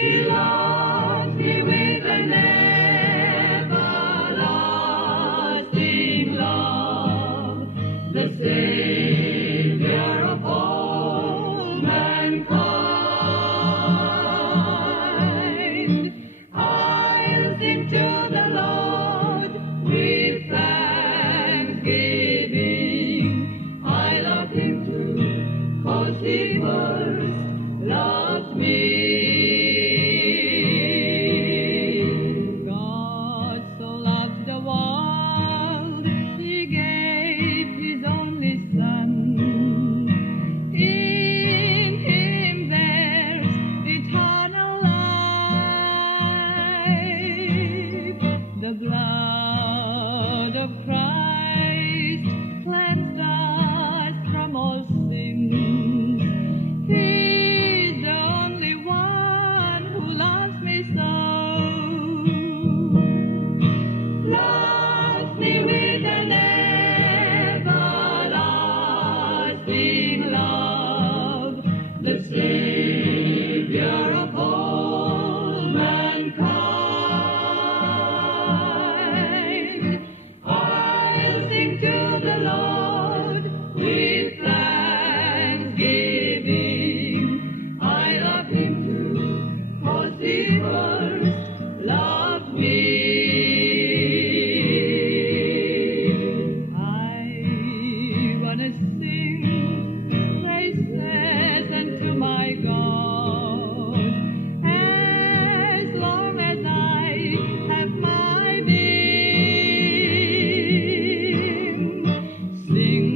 He loves me with an everlasting love, the Savior of all mankind. I'll sing to the Lord with thanksgiving. I love Him too, 'cause He first loved me. God so loved the world, He gave His only Son. In Him there's eternal life. The blood of Christ cleansed us from all sins. He's the only one who loves me so. Loves me with an everlasting love, the Savior of all mankind. I'll sing to the Lord with thanksgiving. I love Him too, 'cause He first loved me. I wanna sing praises unto my God as long as I have my being. Sing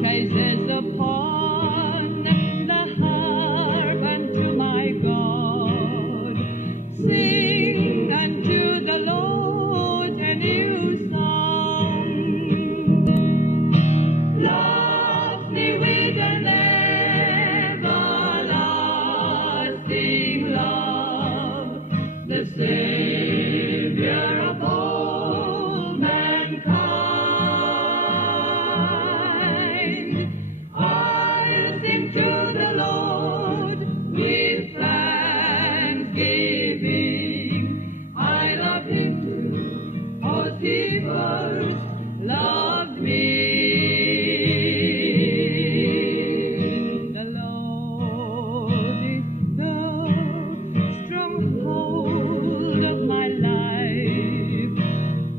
praises upon the harp unto my God. Sing unto the Lord a new song. Loves me with an everlasting love, the Savior of all mankind. I'll sing to the Lord with thanksgiving. I love Him too, 'cause He first loved me. The Lord is the stronghold of my life.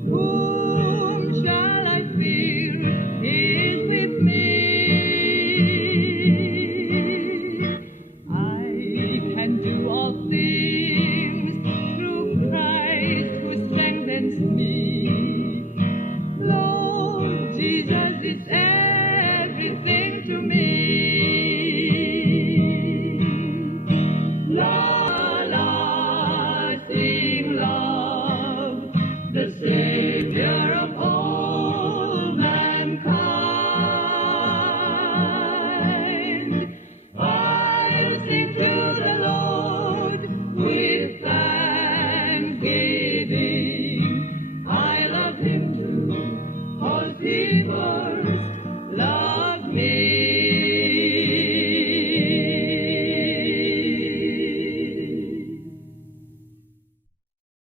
Whom shall I fear? He is with me. I can do all things through Christ who strengthens me. Lord Jesus is everything to me. Everlasting love, the Savior of all mankind. I'll sing to the Lord with thanksgiving. I love Him too, 'cause He first